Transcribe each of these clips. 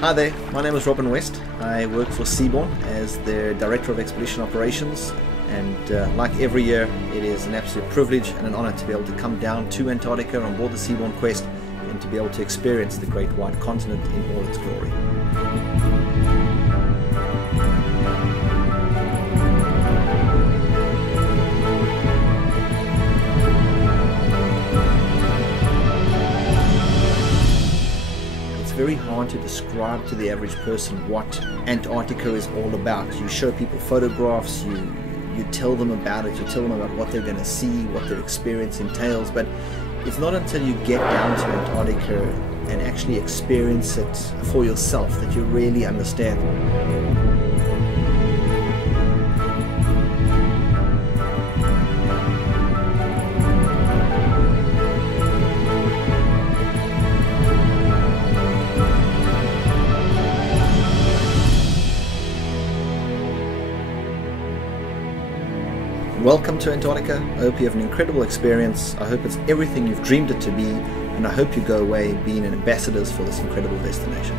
Hi there, my name is Robin West. I work for Seabourn as their Director of Expedition Operations, and like every year it is an absolute privilege and an honor to be able to come down to Antarctica on board the Seabourn Quest and to be able to experience the great white continent in all its glory. Very hard to describe to the average person what Antarctica is all about. You show people photographs, you tell them about it, you tell them about what they're going to see, what their experience entails, but it's not until you get down to Antarctica and actually experience it for yourself that you really understand. Welcome to Antarctica. I hope you have an incredible experience. I hope it's everything you've dreamed it to be, and I hope you go away being ambassadors for this incredible destination.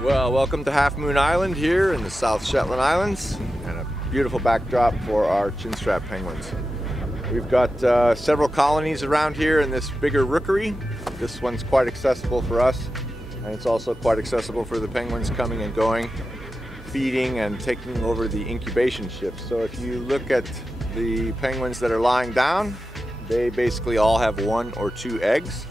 Well, welcome to Half Moon Island here in the South Shetland Islands, and a beautiful backdrop for our chinstrap penguins. We've got several colonies around here in this bigger rookery. This one's quite accessible for us, and it's also quite accessible for the penguins coming and going, feeding and taking over the incubation shift. So if you look at the penguins that are lying down, they basically all have 1 or 2 eggs.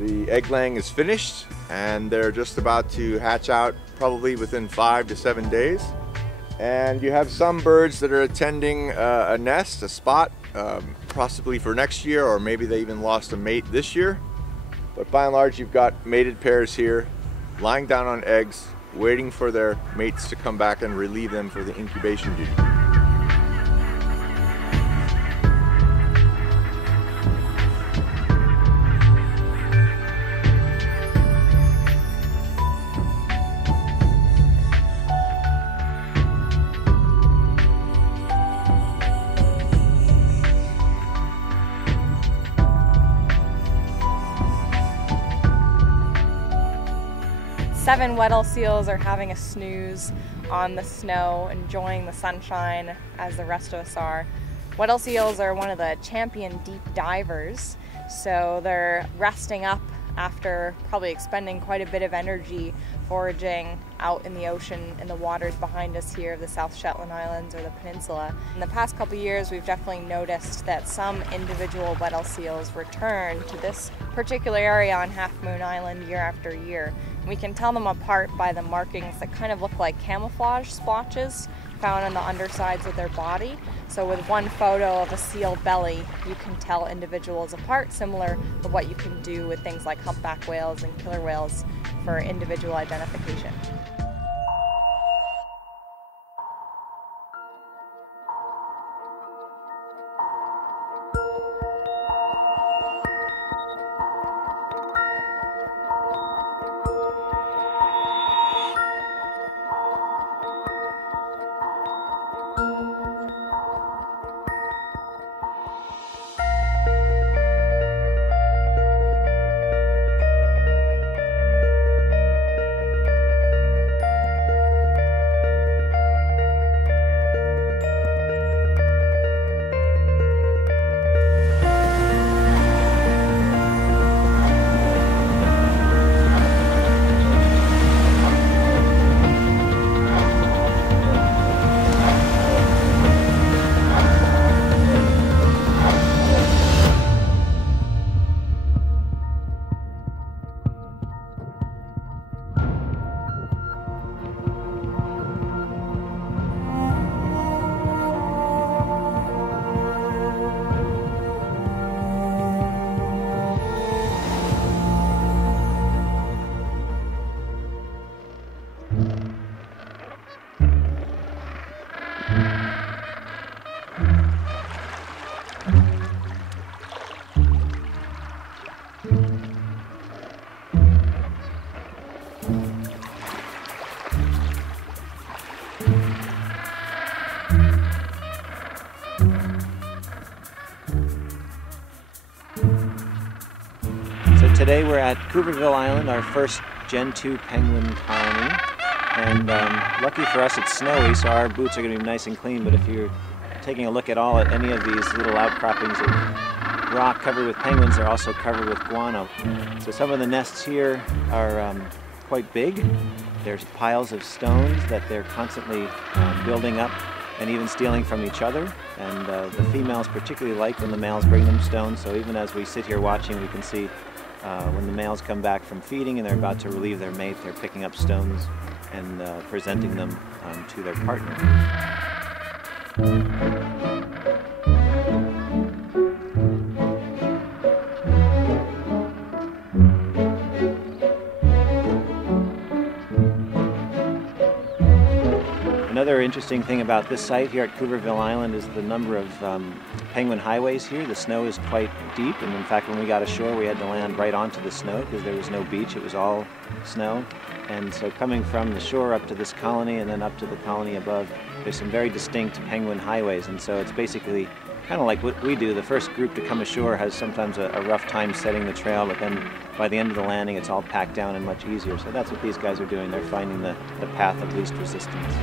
The egg laying is finished, and they're just about to hatch out probably within 5 to 7 days. And you have some birds that are attending a nest, a spot, possibly for next year, or maybe they even lost a mate this year. But by and large, you've got mated pairs here lying down on eggs, waiting for their mates to come back and relieve them for the incubation duty. Seven Weddell seals are having a snooze on the snow, enjoying the sunshine as the rest of us are. Weddell seals are one of the champion deep divers, so they're resting up after probably expending quite a bit of energy foraging out in the ocean in the waters behind us here of the South Shetland Islands or the peninsula. In the past couple of years, we've definitely noticed that some individual Weddell seals return to this particular area on Half Moon Island year after year. We can tell them apart by the markings that kind of look like camouflage splotches found on the undersides of their body. So with one photo of a seal belly, you can tell individuals apart, similar to what you can do with things like humpback whales and killer whales for individual identification. Today we're at Cooperville Island, our first Gen 2 penguin colony, and lucky for us it's snowy, so our boots are going to be nice and clean. But if you're taking a look at any of these little outcroppings of rock covered with penguins, they're also covered with guano. So some of the nests here are quite big. There's piles of stones that they're constantly building up and even stealing from each other. And the females particularly like when the males bring them stones, so even as we sit here watching, we can see when the males come back from feeding and they're about to relieve their mate, they're picking up stones and presenting them to their partner. Another interesting thing about this site here at Cooperville Island is the number of penguin highways here. The snow is quite deep, and in fact when we got ashore we had to land right onto the snow because there was no beach, it was all snow. And so coming from the shore up to this colony and then up to the colony above, there's some very distinct penguin highways, and so it's basically kind of like what we do. The first group to come ashore has sometimes a rough time setting the trail, but then by the end of the landing it's all packed down and much easier. So that's what these guys are doing. They're finding the path of least resistance.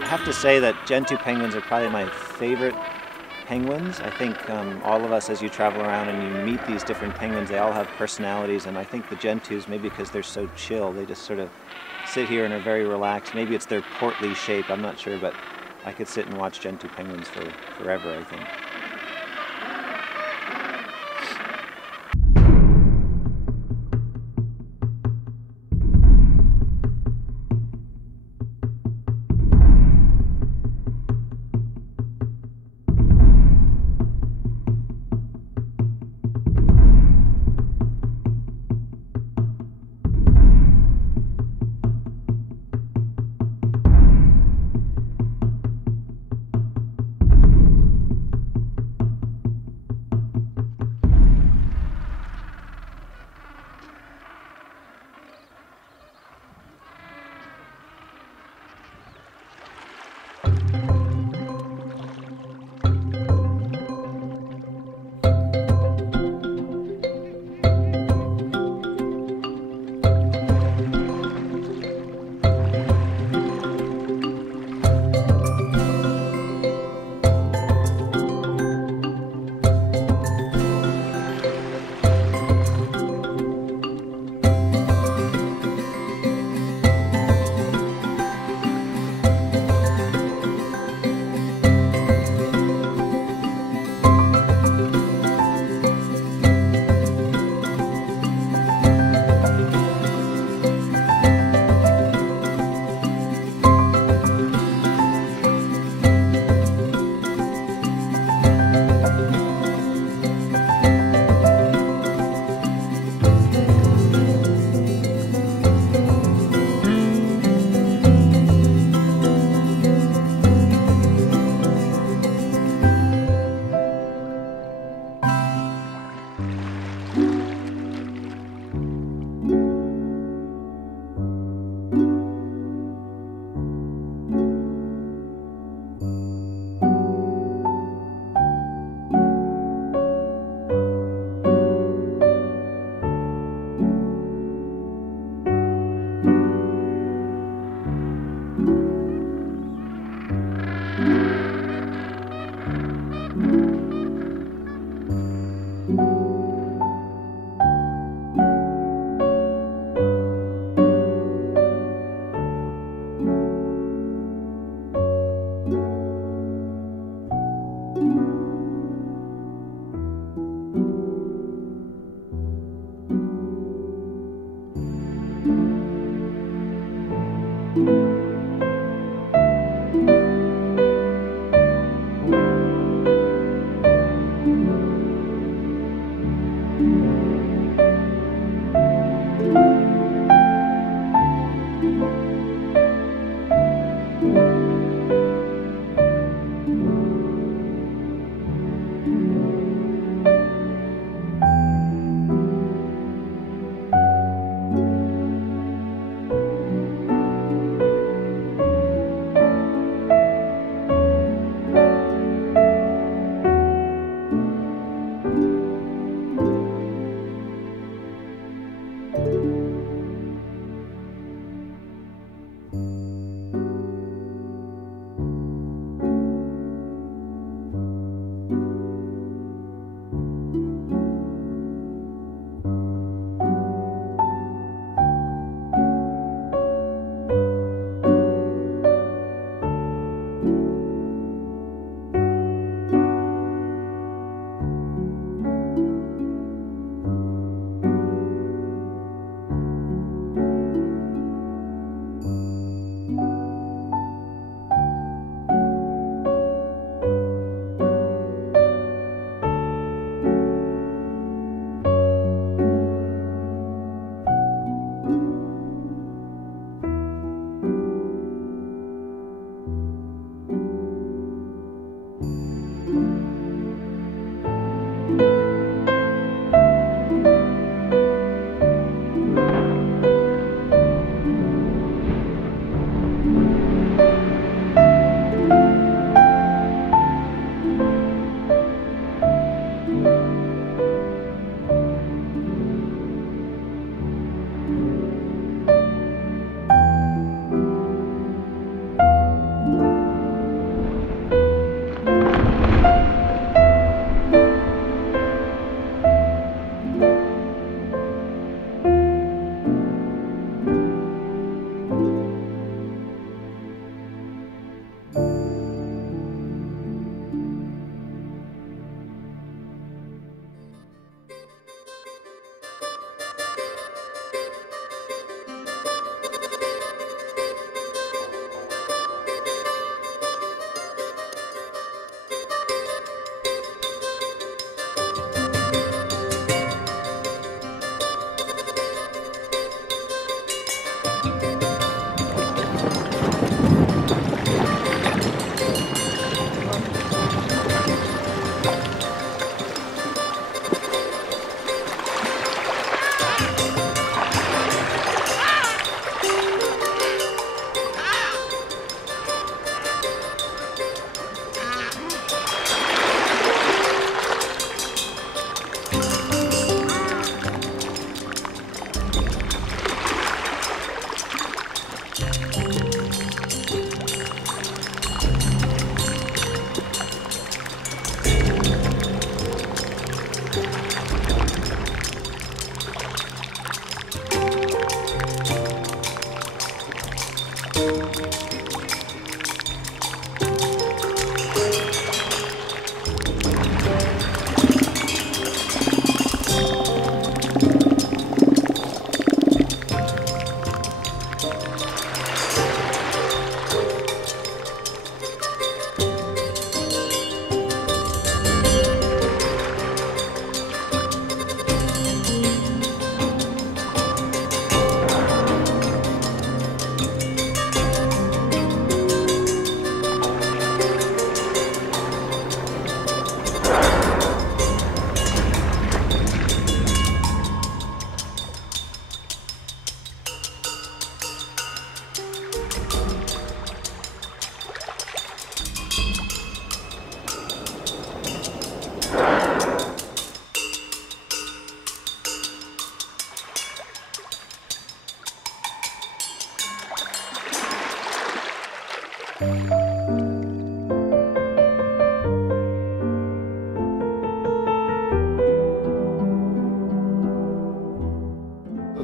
I have to say that Gen 2 penguins are probably my favorite penguins. I think all of us, as you travel around and you meet these different penguins, they all have personalities, and I think the Gentoos, maybe because they're so chill, they just sort of sit here and are very relaxed. Maybe it's their portly shape, I'm not sure, but I could sit and watch Gentoo penguins for forever, I think.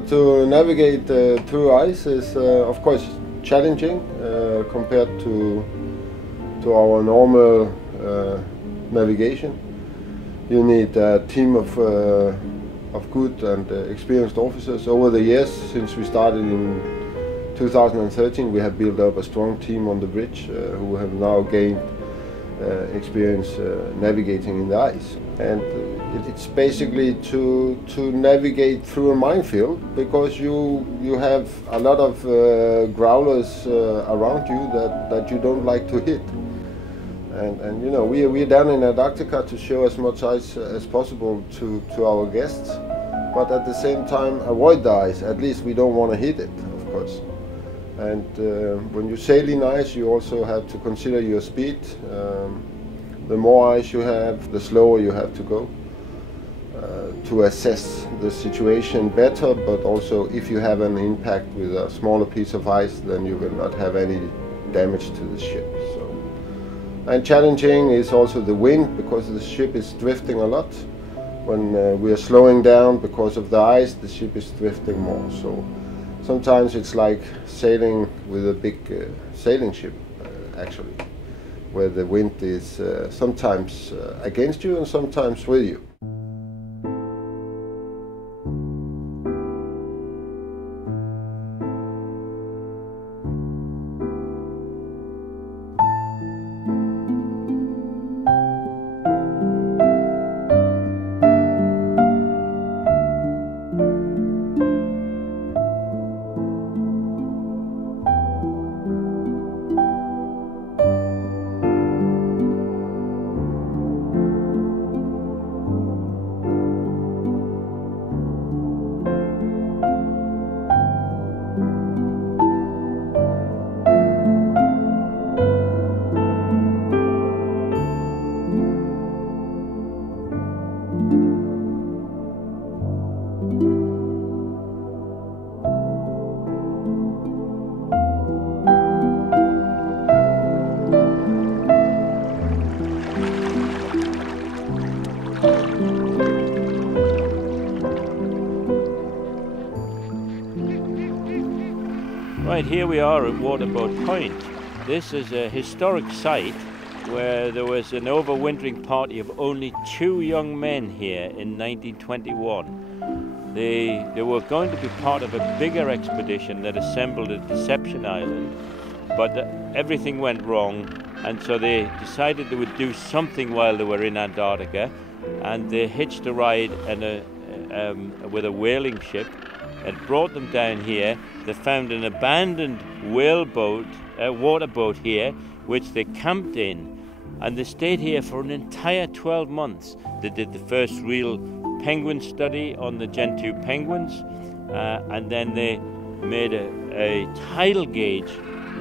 To navigate through ice is of course challenging compared to our normal navigation. You need a team of good and experienced officers. Over the years, since we started in 2013, we have built up a strong team on the bridge who have now gained experience navigating in the ice. And it's basically to navigate through a minefield, because you have a lot of growlers around you that you don't like to hit. And you know, we're down in Antarctica to show as much ice as possible to our guests, but at the same time avoid the ice. At least we don't want to hit it, of course. And when you sail in ice, you also have to consider your speed. The more ice you have, the slower you have to go to assess the situation better, but also if you have an impact with a smaller piece of ice, then you will not have any damage to the ship. And challenging is also the wind, because the ship is drifting a lot. When we are slowing down because of the ice, the ship is drifting more. So sometimes it's like sailing with a big sailing ship, actually, where the wind is sometimes against you and sometimes with you. Right, here we are at Waterboat Point. This is a historic site where there was an overwintering party of only 2 young men here in 1921. They were going to be part of a bigger expedition that assembled at Deception Island, but everything went wrong, and so they decided they would do something while they were in Antarctica, and they hitched a ride with a whaling ship. It brought them down here. They found an abandoned waterboat here, which they camped in, and they stayed here for an entire 12 months. They did the first real penguin study on the Gen 2 penguins, and then they made a tidal gauge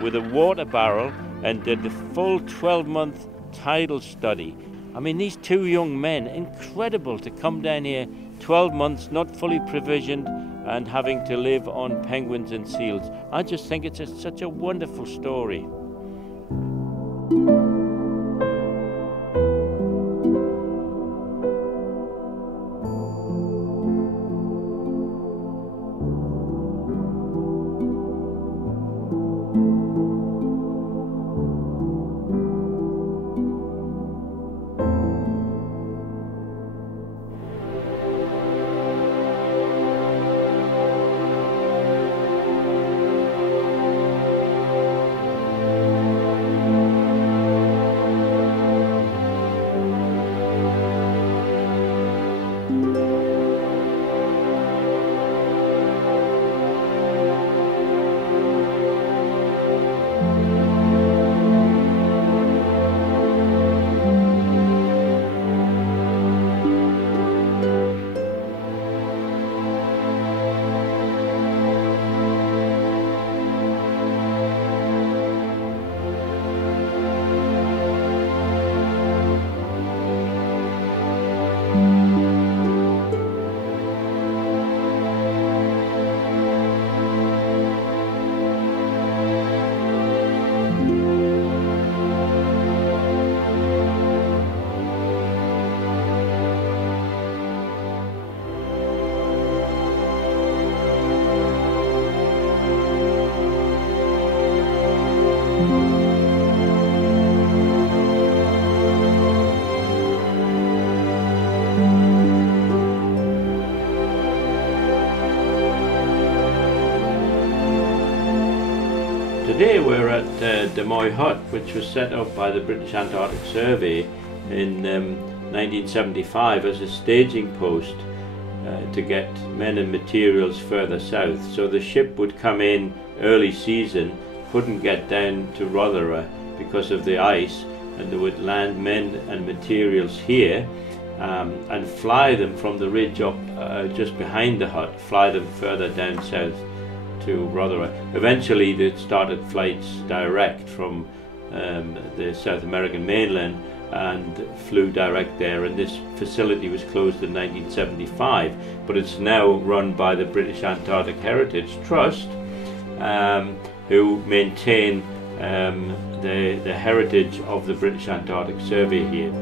with a water barrel and did the full 12-month tidal study. I mean, these 2 young men, incredible to come down here 12 months, not fully provisioned, and having to live on penguins and seals. I just think it's such a wonderful story. Today we're at Des Moines Hut, which was set up by the British Antarctic Survey in 1975 as a staging post to get men and materials further south. So the ship would come in early season, couldn't get down to Rothera because of the ice, and they would land men and materials here and fly them from the ridge up just behind the hut, fly them further down south to Rothera. Eventually they started flights direct from the South American mainland and flew direct there, and this facility was closed in 1975, but it's now run by the British Antarctic Heritage Trust, who maintain the heritage of the British Antarctic Survey here.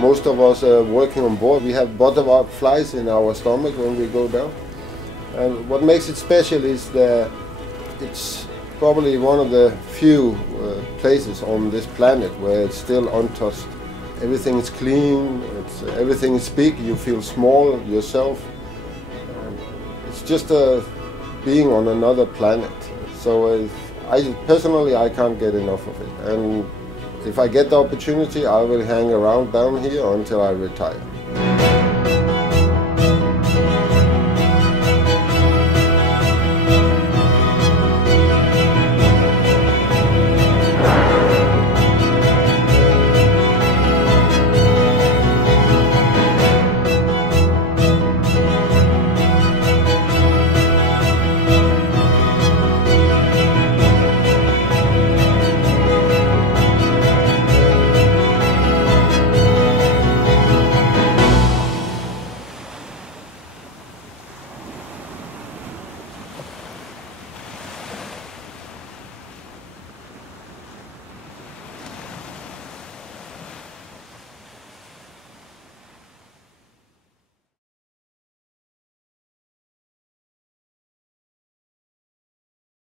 Most of us working on board, we have butterfly flies in our stomach when we go down. And what makes it special is that it's probably one of the few places on this planet where it's still untouched. Everything is clean, everything is big, you feel small yourself. It's just being on another planet. So personally, I can't get enough of it. And if I get the opportunity, I will hang around down here until I retire.